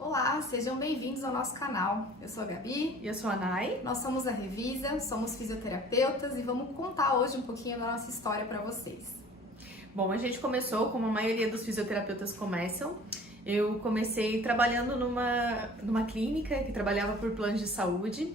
Olá, sejam bem-vindos ao nosso canal. Eu sou a Gabi. E eu sou a Nay. Nós somos a Revisa, somos fisioterapeutas e vamos contar hoje um pouquinho da nossa história para vocês. Bom, a gente começou como a maioria dos fisioterapeutas começam. Eu comecei trabalhando numa clínica que trabalhava por planos de saúde.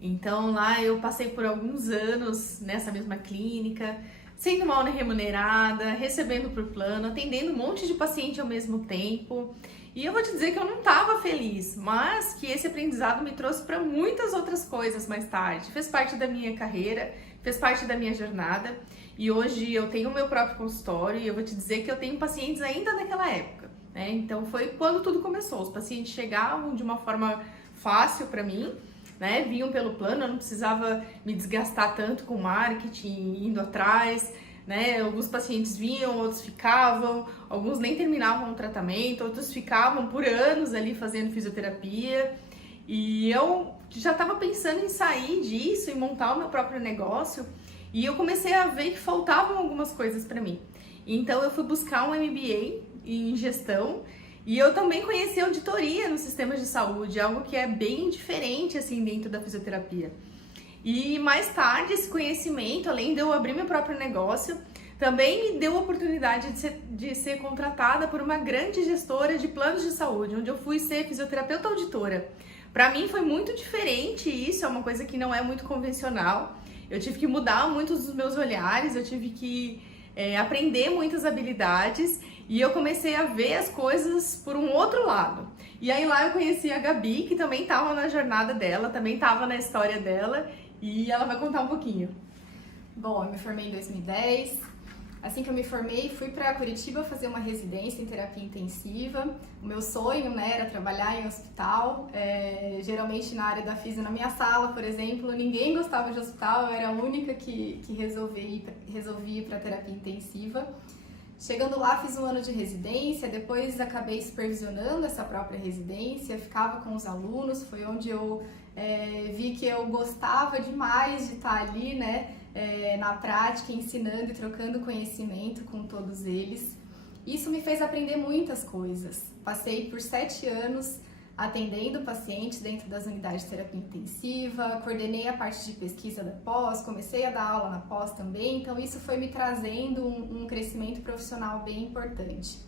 Então lá eu passei por alguns anos nessa mesma clínica, sendo mal remunerada, recebendo por plano, atendendo um monte de paciente ao mesmo tempo. E eu vou te dizer que eu não estava feliz, mas que esse aprendizado me trouxe para muitas outras coisas mais tarde. Fez parte da minha carreira, fez parte da minha jornada e hoje eu tenho o meu próprio consultório e eu vou te dizer que eu tenho pacientes ainda daquela época, né? Então foi quando tudo começou. Os pacientes chegavam de uma forma fácil para mim, né? Vinham pelo plano, eu não precisava me desgastar tanto com marketing, indo atrás. Né? Alguns pacientes vinham, outros ficavam, alguns nem terminavam o tratamento, outros ficavam por anos ali fazendo fisioterapia. E eu já estava pensando em sair disso e montar o meu próprio negócio. E eu comecei a ver que faltavam algumas coisas para mim. Então eu fui buscar um MBA em gestão e eu também conheci auditoria nos sistemas de saúde, algo que é bem diferente assim dentro da fisioterapia. E mais tarde, esse conhecimento, além de eu abrir meu próprio negócio, também me deu a oportunidade de ser contratada por uma grande gestora de planos de saúde, onde eu fui ser fisioterapeuta auditora. Para mim foi muito diferente isso, é uma coisa que não é muito convencional. Eu tive que mudar muitos dos meus olhares, eu tive que aprender muitas habilidades e eu comecei a ver as coisas por um outro lado. E aí lá eu conheci a Gabi, que também estava na jornada dela, também estava na história dela. E ela vai contar um pouquinho. Bom, eu me formei em 2010. Assim que eu me formei, fui para Curitiba fazer uma residência em terapia intensiva. O meu sonho, né, era trabalhar em hospital. Geralmente na área da fisio, na minha sala, por exemplo, ninguém gostava de hospital. Eu era a única que resolvi ir para terapia intensiva. Chegando lá, fiz um ano de residência, depois acabei supervisionando essa própria residência, ficava com os alunos, foi onde eu vi que eu gostava demais de estar ali, né, na prática, ensinando e trocando conhecimento com todos eles. Isso me fez aprender muitas coisas. Passei por 7 anos atendendo pacientes dentro das unidades de terapia intensiva, coordenei a parte de pesquisa da pós, comecei a dar aula na pós também, então isso foi me trazendo um crescimento profissional bem importante.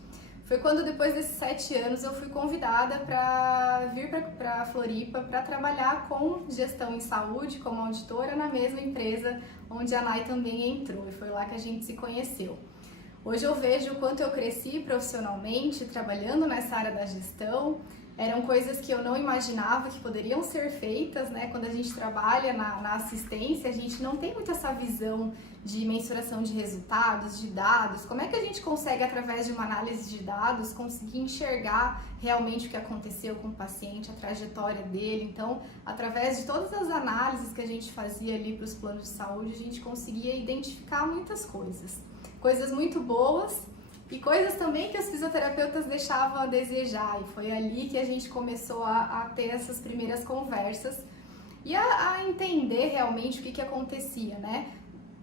Foi quando, depois desses 7 anos, eu fui convidada para vir para Floripa para trabalhar com gestão em saúde, como auditora, na mesma empresa onde a Nay também entrou, e foi lá que a gente se conheceu. Hoje eu vejo o quanto eu cresci profissionalmente trabalhando nessa área da gestão. Eram coisas que eu não imaginava que poderiam ser feitas, né? Quando a gente trabalha na assistência, a gente não tem muito essa visão de mensuração de resultados, de dados. Como é que a gente consegue, através de uma análise de dados, conseguir enxergar realmente o que aconteceu com o paciente, a trajetória dele? Então, através de todas as análises que a gente fazia ali para os planos de saúde, a gente conseguia identificar muitas coisas. Coisas muito boas e coisas também que os fisioterapeutas deixavam a desejar, e foi ali que a gente começou a ter essas primeiras conversas e a entender realmente o que acontecia, né?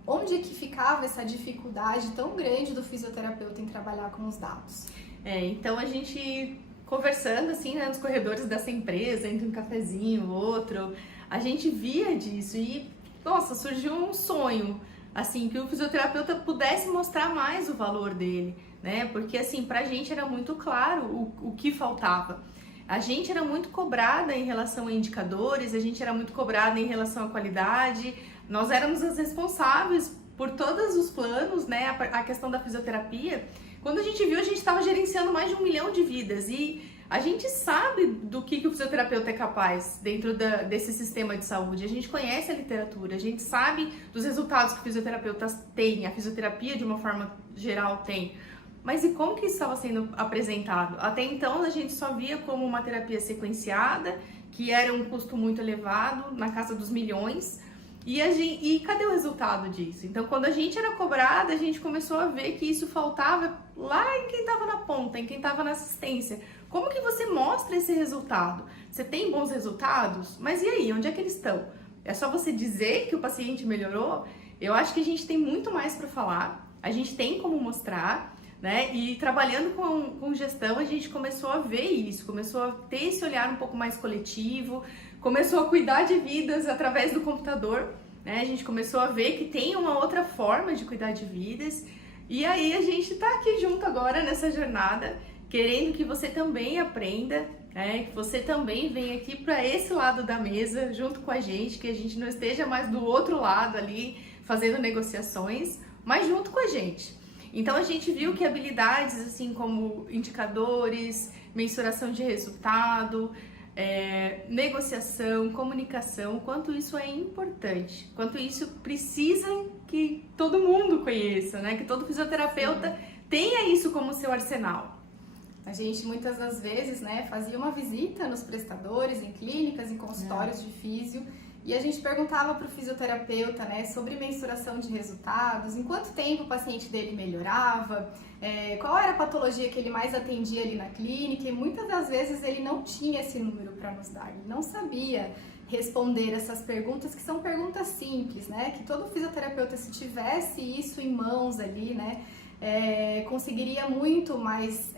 Onde que ficava essa dificuldade tão grande do fisioterapeuta em trabalhar com os dados? Então a gente conversando assim, né, nos corredores dessa empresa, entre um cafezinho, outro, a gente via disso e, nossa, surgiu um sonho, assim, que o fisioterapeuta pudesse mostrar mais o valor dele, né? Porque assim, pra gente era muito claro o que faltava. A gente era muito cobrada em relação a indicadores, a gente era muito cobrada em relação à qualidade. Nós éramos as responsáveis por todos os planos, né? A questão da fisioterapia. Quando a gente viu, a gente estava gerenciando mais de 1 milhão de vidas e a gente sabe do que o fisioterapeuta é capaz dentro desse sistema de saúde. A gente conhece a literatura, a gente sabe dos resultados que fisioterapeutas têm, a fisioterapia de uma forma geral tem. Mas e como que isso estava sendo apresentado? Até então a gente só via como uma terapia sequenciada, que era um custo muito elevado, na casa dos milhões. E cadê o resultado disso? Então, quando a gente era cobrada, a gente começou a ver que isso faltava lá em quem estava na ponta, em quem estava na assistência. Como que você mostra esse resultado? Você tem bons resultados? Mas e aí, onde é que eles estão? É só você dizer que o paciente melhorou? Eu acho que a gente tem muito mais para falar, a gente tem como mostrar, né? E trabalhando com gestão, a gente começou a ver isso, começou a ter esse olhar um pouco mais coletivo, começou a cuidar de vidas através do computador, né? A gente começou a ver que tem uma outra forma de cuidar de vidas, e aí a gente tá aqui junto agora nessa jornada, querendo que você também aprenda, né? Que você também venha aqui para esse lado da mesa, junto com a gente, que a gente não esteja mais do outro lado ali, fazendo negociações, mas junto com a gente. Então a gente viu que habilidades assim como indicadores, mensuração de resultado, negociação, comunicação, quanto isso é importante, quanto isso precisa que todo mundo conheça, né? Que todo fisioterapeuta tenha isso como seu arsenal. A gente muitas das vezes, né, fazia uma visita nos prestadores, em clínicas, em consultórios de físio, e a gente perguntava para o fisioterapeuta, né, sobre mensuração de resultados, em quanto tempo o paciente dele melhorava, qual era a patologia que ele mais atendia ali na clínica, e muitas das vezes ele não tinha esse número para nos dar, ele não sabia responder essas perguntas, que são perguntas simples, né, que todo fisioterapeuta, se tivesse isso em mãos ali, né, conseguiria muito mais,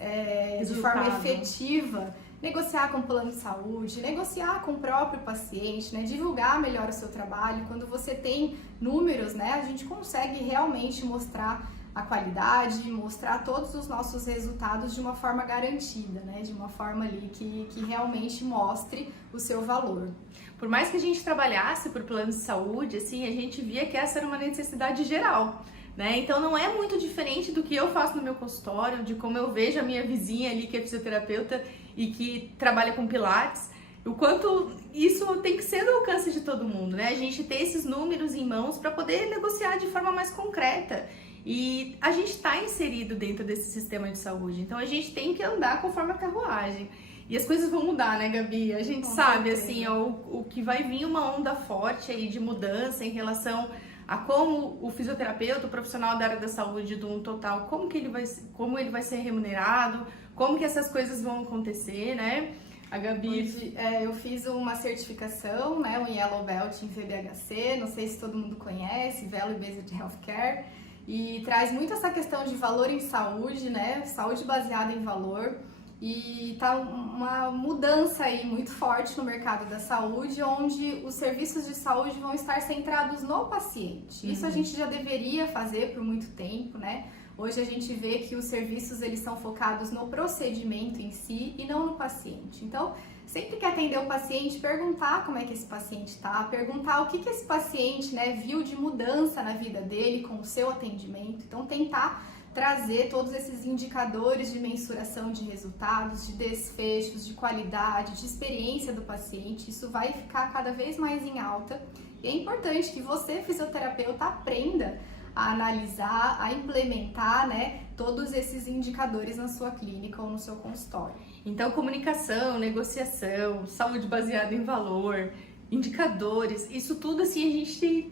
de forma efetiva, negociar com o plano de saúde, negociar com o próprio paciente, né? Divulgar melhor o seu trabalho. Quando você tem números, né, a gente consegue realmente mostrar a qualidade, mostrar todos os nossos resultados de uma forma garantida, né? De uma forma ali que realmente mostre o seu valor. Por mais que a gente trabalhasse por plano de saúde, assim, a gente via que essa era uma necessidade geral, né? Então não é muito diferente do que eu faço no meu consultório, de como eu vejo a minha vizinha ali que é fisioterapeuta e que trabalha com pilates, o quanto isso tem que ser do alcance de todo mundo, né? A gente ter esses números em mãos para poder negociar de forma mais concreta. E a gente está inserido dentro desse sistema de saúde, então a gente tem que andar conforme a carruagem. E as coisas vão mudar, né, Gabi? A gente sabe, assim, o que vai vir uma onda forte aí de mudança em relação a como o fisioterapeuta, o profissional da área da saúde do um total, como ele vai ser remunerado, como que essas coisas vão acontecer, né? A Gabi... eu fiz uma certificação, né, um Yellow Belt em VBHC, não sei se todo mundo conhece, Value Based Healthcare, e traz muito essa questão de valor em saúde, né, saúde baseada em valor, e tá uma mudança aí muito forte no mercado da saúde, onde os serviços de saúde vão estar centrados no paciente. Isso a gente já deveria fazer por muito tempo, né? Hoje a gente vê que os serviços eles são focados no procedimento em si e não no paciente. Então, sempre que atender o paciente, perguntar como é que esse paciente está, perguntar o que esse paciente, né, viu de mudança na vida dele com o seu atendimento. Então, tentar trazer todos esses indicadores de mensuração de resultados, de desfechos, de qualidade, de experiência do paciente. Isso vai ficar cada vez mais em alta. E é importante que você, fisioterapeuta, aprenda a analisar, a implementar, né, todos esses indicadores na sua clínica ou no seu consultório. Então, comunicação, negociação, saúde baseada em valor, indicadores, isso tudo assim a gente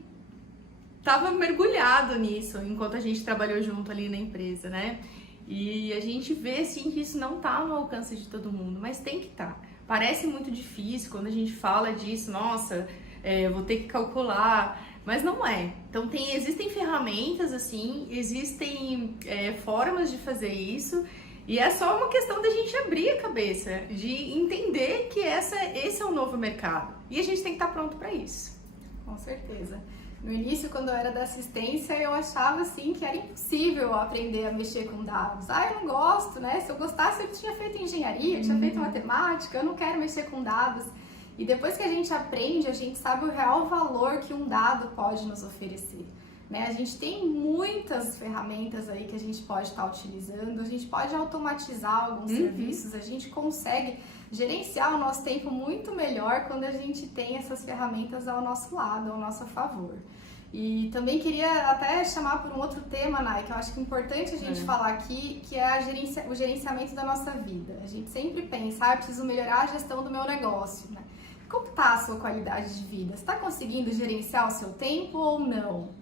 estava mergulhado nisso enquanto a gente trabalhou junto ali na empresa, né? E a gente vê assim que isso não está no alcance de todo mundo, mas tem que estar. Parece muito difícil quando a gente fala disso, nossa, vou ter que calcular, mas não é. Então existem ferramentas assim, existem formas de fazer isso, e é só uma questão da gente abrir a cabeça, de entender que esse é o novo mercado, e a gente tem que estar pronto para isso. Com certeza. No início, quando eu era da assistência, eu achava assim que era impossível aprender a mexer com dados. Eu não gosto, né? Se eu gostasse, eu tinha feito engenharia, tinha feito matemática, eu não quero mexer com dados. E depois que a gente aprende, a gente sabe o real valor que um dado pode nos oferecer, né? A gente tem muitas ferramentas aí que a gente pode estar utilizando, a gente pode automatizar alguns serviços, a gente consegue gerenciar o nosso tempo muito melhor quando a gente tem essas ferramentas ao nosso lado, ao nosso favor. E também queria até chamar por um outro tema, Nai, que eu acho que é importante a gente falar aqui, que é o gerenciamento da nossa vida. A gente sempre pensa, eu preciso melhorar a gestão do meu negócio, né? Como está a sua qualidade de vida? Você está conseguindo gerenciar o seu tempo ou não?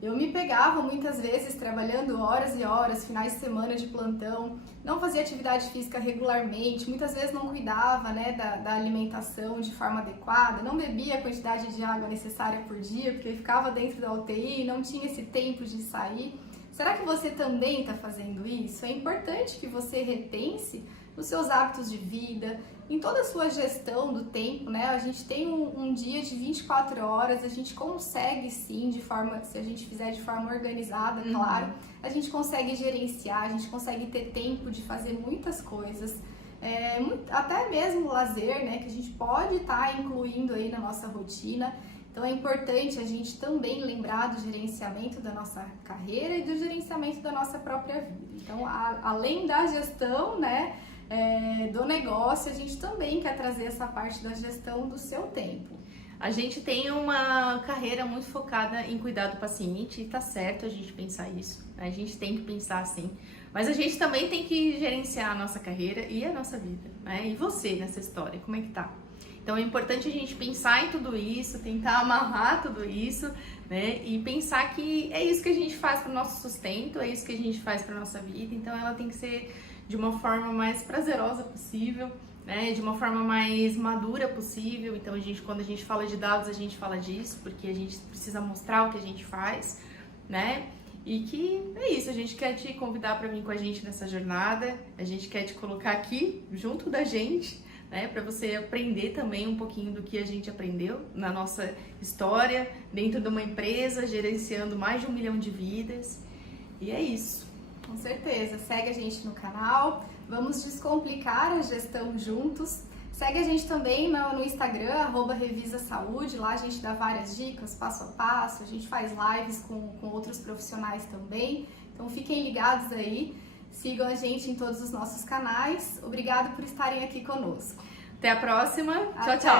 Eu me pegava muitas vezes trabalhando horas e horas, finais de semana de plantão, não fazia atividade física regularmente, muitas vezes não cuidava, né, da alimentação de forma adequada, não bebia a quantidade de água necessária por dia, porque ficava dentro da UTI, não tinha esse tempo de sair. Será que você também está fazendo isso? É importante que você repense nos seus hábitos de vida, em toda a sua gestão do tempo, né? A gente tem um dia de 24 horas, a gente consegue sim, se a gente fizer de forma organizada, claro, a gente consegue gerenciar, a gente consegue ter tempo de fazer muitas coisas, até mesmo lazer, né? Que a gente pode estar incluindo aí na nossa rotina. Então é importante a gente também lembrar do gerenciamento da nossa carreira e do gerenciamento da nossa própria vida. Então, além da gestão, né, do negócio, a gente também quer trazer essa parte da gestão do seu tempo. A gente tem uma carreira muito focada em cuidar do paciente e tá certo a gente pensar isso, né? A gente tem que pensar assim, mas a gente também tem que gerenciar a nossa carreira e a nossa vida, né? E você nessa história, como é que tá? Então é importante a gente pensar em tudo isso, tentar amarrar tudo isso, né? E pensar que é isso que a gente faz para o nosso sustento, é isso que a gente faz para nossa vida, então ela tem que ser de uma forma mais prazerosa possível, né? De uma forma mais madura possível. Então quando a gente fala de dados, a gente fala disso, porque a gente precisa mostrar o que a gente faz, né? E que é isso, a gente quer te convidar para vir com a gente nessa jornada, a gente quer te colocar aqui junto da gente, né, para você aprender também um pouquinho do que a gente aprendeu na nossa história, dentro de uma empresa, gerenciando mais de 1 milhão de vidas. E é isso. Com certeza. Segue a gente no canal, vamos descomplicar a gestão juntos. Segue a gente também no Instagram, @revisasaúde, lá a gente dá várias dicas, passo a passo, a gente faz lives com outros profissionais também. Então fiquem ligados aí. Sigam a gente em todos os nossos canais. Obrigado por estarem aqui conosco. Até a próxima. Tchau, tchau.